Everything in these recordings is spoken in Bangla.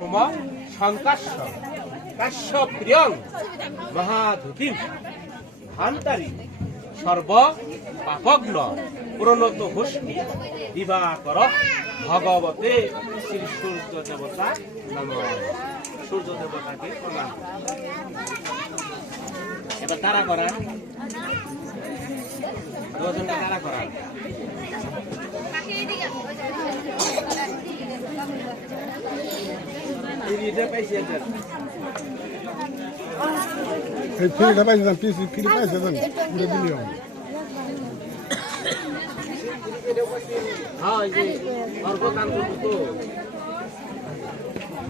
সম সংকাশ্য কাশ্যপ প্রিয়ং মহাধুতিম ধান্তারি সর্ব পাপগ্ন প্রণত হুষ্মি দিবাকর ভগবতে শ্রী সূর্য দেবতা নমঃ। সূর্য দেবতাকে প্রণাম। এবার তারা করা দুজনটা তারা করা ফিরিটা পাইছিলাম পিসি ফিরি পাইছিলাম পুরো দিলি হ্যাঁ এই যে অর্ঘ কাম করতো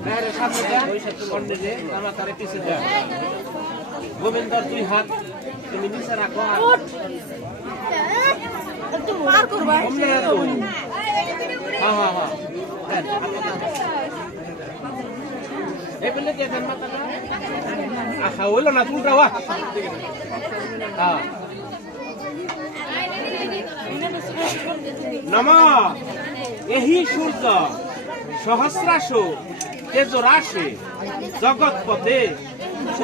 বাইরে সামনে যা ওই সাথে কন্ডে যে আমার তারে পিছে যা গোবিন্দর দুই হাত তুমি নিচে রাখো আর একটু পার করবা হ্যাঁ হ্যাঁ হ্যাঁ এই বলে কে দেন মাতাটা আহা হইলো না তুলটা ওয়া হ্যাঁ নমঃ এহি সূর্য সহস্রাশ তেজরাশে জগৎপথে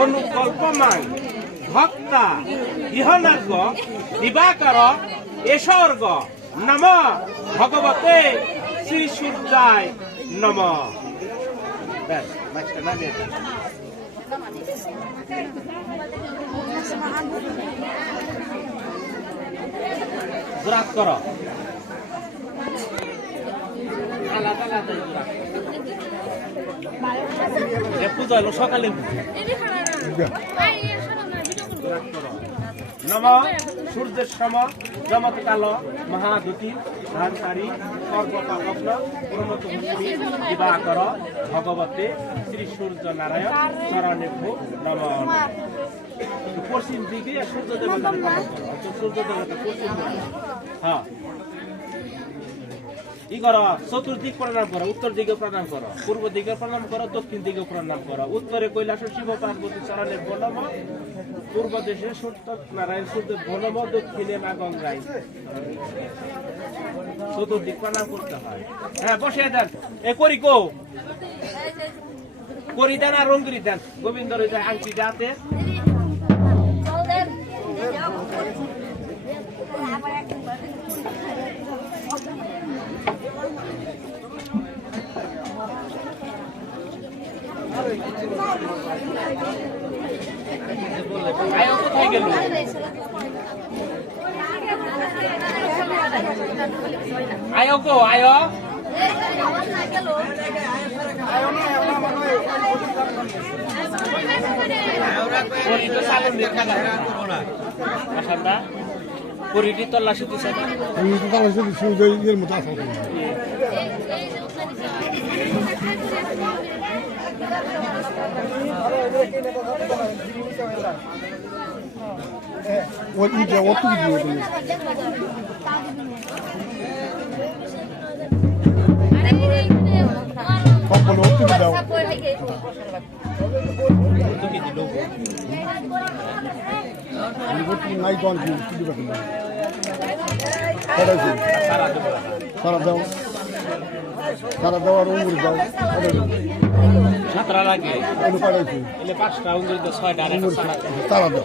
অনুকল্পমান ভক্তা ইহনার্গ দিবাকর এসর্গ নমঃ ভগবতে শ্রী সূর্যায় নমঃ। ব্যাস মাছটা নামিয়ে দেন। জোরাত করো আলাদা আলাদা পূজা হলো সকালে নমঃ সূর্যের সম জমত কাল মহাদুতি ধানতারি সর্বপাপগ্ন প্রণত হুষ্মি দিবাকর ভগবতে শ্রী সূর্য নারায়ণ চরণে ভোগ নমঃ। পশ্চিম দিকে সূর্য দেবতা প্রণাম করো। সূর্য দেবতা পশ্চিম দিকে হ্যাঁ ই করো চতুর্দিক প্রণাম করো, উত্তর দিকে প্রণাম করো, পূর্ব দিকে প্রণাম করো, দক্ষিণ দিকে প্রণাম করো। উত্তরে কৈলাস শিব পার্বতী চরণের বনম, পূর্ব দেশে সত্য নারায়ণ সূর্যের বনম, দক্ষিণে মা গঙ্গায়। চতুর্দিক প্রণাম করতে হয়। হ্যাঁ বসে দেন এ করি কো করি দেন আর রঙ্গিরি দেন গোবিন্দর আংটি যাতে আয়ো কোথায় গেল আয়ো কো আয়ো পরিটি তল্লাশি দিচ্ছে সূর্যের মতো আসা ওই ইটা অত কিছু তুমি কম্বল অত কিছু দাও নাই কোন কি দিবা তুমি সারা দাও সারা দাও আর উঙ্গুর দাও সাতরা লাগে পাঠাইছি এলে 5টা উঙ্গুর 6টা সারা দাও